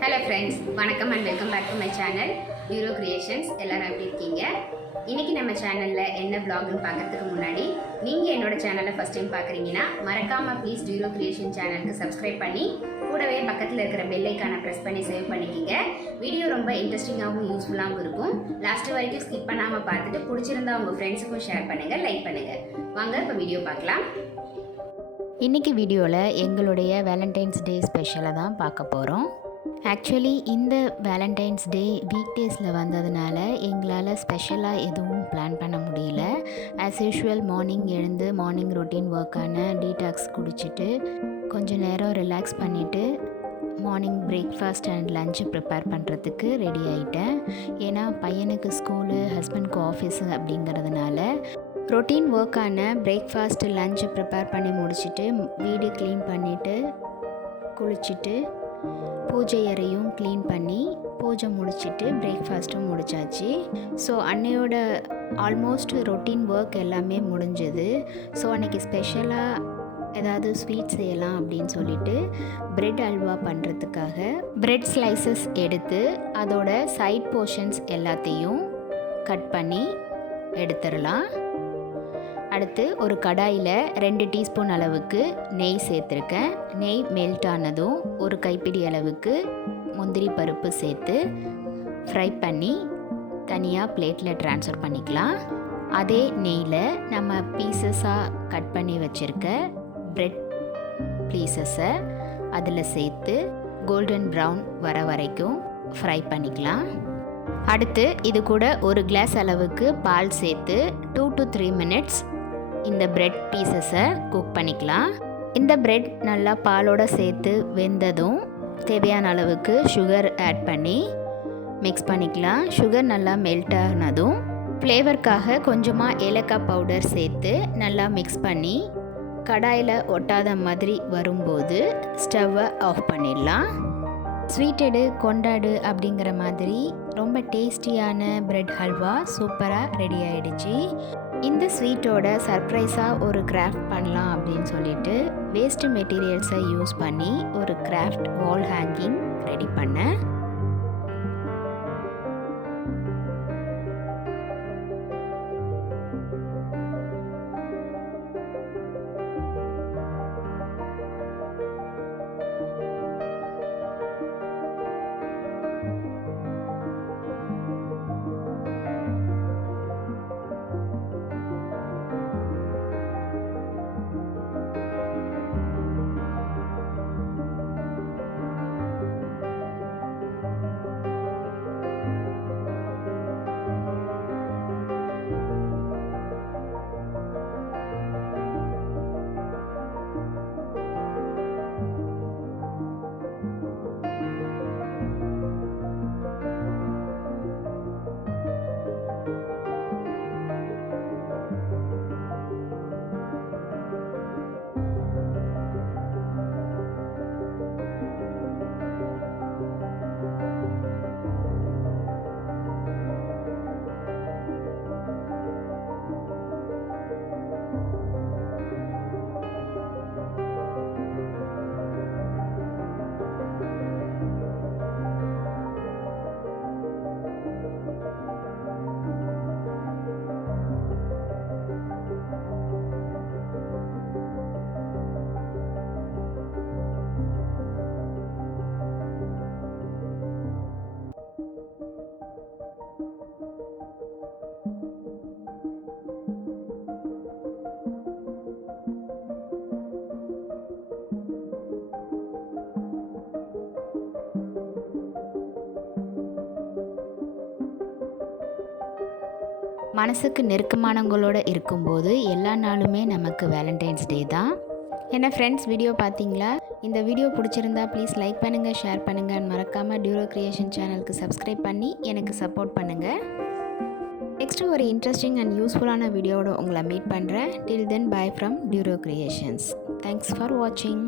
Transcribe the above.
Hello friends, வணக்கம் and welcome back to my channel Duro Creations. எல்லாரும் எப்படி இருக்கீங்க? இன்னைக்கு நம்ம சேனல்ல என்ன vlogனு பார்க்கிறதுக்கு முன்னாடி நீங்க என்னோட சேனலை ஃபர்ஸ்ட் டைம் பார்க்கறீங்கனா மறக்காம ப்ளீஸ் Duro Creation சேனலுக்கு subscribe பண்ணி கூடவே பக்கத்துல இருக்கிற பெல் ஐகானை பிரஸ் பண்ணி சேவ் பண்ணிக்கங்க. வீடியோ ரொம்ப இன்ட்ரஸ்டிங்காவும் யூஸ்ஃபுல்லாவும் இருக்கும். லாஸ்ட் வரைக்கும் ஸ்கிப் பண்ணாம பார்த்துட்டு பிடிச்சிருந்தா உங்க ஃப்ரெண்ட்ஸ்க்கும் ஷேர் பண்ணுங்க, லைக் பண்ணுங்க. வாங்க இப்ப வீடியோ பார்க்கலாம். இன்றைக்கி வீடியோவில் எங்களுடைய வேலண்டைன்ஸ் டே ஸ்பெஷலை தான் பார்க்க போகிறோம். ஆக்சுவலி இந்த வேலண்டைன்ஸ் டே வீக் டேஸில் வந்ததுனால எங்களால் ஸ்பெஷலாக எதுவும் பிளான் பண்ண முடியல. ஆஸ் யூஷுவல் மார்னிங் எழுந்து மார்னிங் ரொட்டீன் ஒர்க்கான டீடாக்ஸ் குடிச்சிட்டு கொஞ்சம் நேரம் ரிலாக்ஸ் பண்ணிவிட்டு morning breakfast and lunch prepare பண்ணுறதுக்கு ரெடி ஆகிட்டேன். ஏன்னா பையனுக்கு ஸ்கூலு ஹஸ்பண்ட்க்கு ஆஃபீஸு அப்படிங்கிறதுனால ரொட்டீன் ஒர்க்கான பிரேக்ஃபாஸ்ட்டு லஞ்சு ப்ரிப்பேர் பண்ணி முடிச்சுட்டு வீடு க்ளீன் பண்ணிவிட்டு குளிச்சுட்டு பூஜை அறையும் க்ளீன் பண்ணி பூஜை முடிச்சுட்டு பிரேக்ஃபாஸ்ட்டும் முடிச்சாச்சு. ஸோ அன்னையோட ஆல்மோஸ்ட் ரொட்டீன் ஒர்க் எல்லாமே முடிஞ்சது. ஸோ அன்றைக்கி ஸ்பெஷலாக ஏதாவது ஸ்வீட் செய்யலாம் அப்படின்னு சொல்லிட்டு பிரெட் அல்வா பண்ணுறதுக்காக பிரெட் ஸ்லைசஸ் எடுத்து அதோட சைட் போர்ஷன்ஸ் எல்லாத்தையும் கட் பண்ணி எடுத்துடலாம். அடுத்து ஒரு கடாயில் 2 டீஸ்பூன் அளவுக்கு நெய் சேர்த்துருக்கேன். நெய் மெல்ட் ஆனதும் ஒரு கைப்பிடி அளவுக்கு முந்திரி பருப்பு சேர்த்து ஃப்ரை பண்ணி தனியாக பிளேட்டில் ட்ரான்ஸ்ஃபர் பண்ணிக்கலாம். அதே நெய்யில் நம்ம பீசஸாக கட் பண்ணி வச்சுருக்க பிரெட் பீசஸை அதில் சேர்த்து கோல்டன் ப்ரவுன் வர வரைக்கும் ஃப்ரை பண்ணிக்கலாம். அடுத்து இது கூட ஒரு கிளாஸ் அளவுக்கு பால் சேர்த்து 2 to 3 மினிட்ஸ் இந்த பிரெட் பீசஸை குக் பண்ணிக்கலாம். இந்த பிரெட் நல்லா பாலோடு சேர்த்து வெந்ததும் தேவையான அளவுக்கு சுகர் ஆட் பண்ணி மிக்ஸ் பண்ணிக்கலாம். சுகர் நல்லா மெல்ட் ஆனதும் ஃப்ளேவருக்காக கொஞ்சமாக ஏலக்காய் பவுடர் சேர்த்து நல்லா மிக்ஸ் பண்ணி கடாயில் ஒட்டாத மாதிரி வரும்போது ஸ்டவ்வை ஆஃப் பண்ணிடலாம். ஸ்வீட்டடு கொண்டாடு அப்படிங்கிற மாதிரி ரொம்ப டேஸ்டியான பிரெட் ஹல்வா சூப்பராக ரெடி ஆகிடுச்சு. இந்த ஸ்வீட்டோட சர்ப்ரைஸாக ஒரு கிராஃப்ட் பண்ணலாம் அப்படின்னு சொல்லிட்டு வேஸ்ட் மெட்டீரியல்ஸை யூஸ் பண்ணி ஒரு கிராஃப்ட் வால் ஹேங்கிங் ரெடி பண்ணேன். மனசுக்கு நெருக்கமானவங்களோடு இருக்கும்போது எல்லா நாளுமே நமக்கு வேலண்டைன்ஸ் டே தான். என்ன ஃப்ரெண்ட்ஸ், வீடியோ பார்த்தீங்களா? இந்த வீடியோ பிடிச்சிருந்தா ப்ளீஸ் லைக் பண்ணுங்கள், ஷேர் பண்ணுங்கள், மறக்காமல் டியூரோ கிரியேஷன் சேனலுக்கு சப்ஸ்கிரைப் பண்ணி எனக்கு சப்போர்ட் பண்ணுங்கள். நெக்ஸ்ட்டு ஒரு இன்ட்ரெஸ்டிங் அண்ட் யூஸ்ஃபுல்லான வீடியோவோட உங்களை மீட் பண்ணுறேன். Till then bye from Duro creations. Thanks for வாட்சிங்.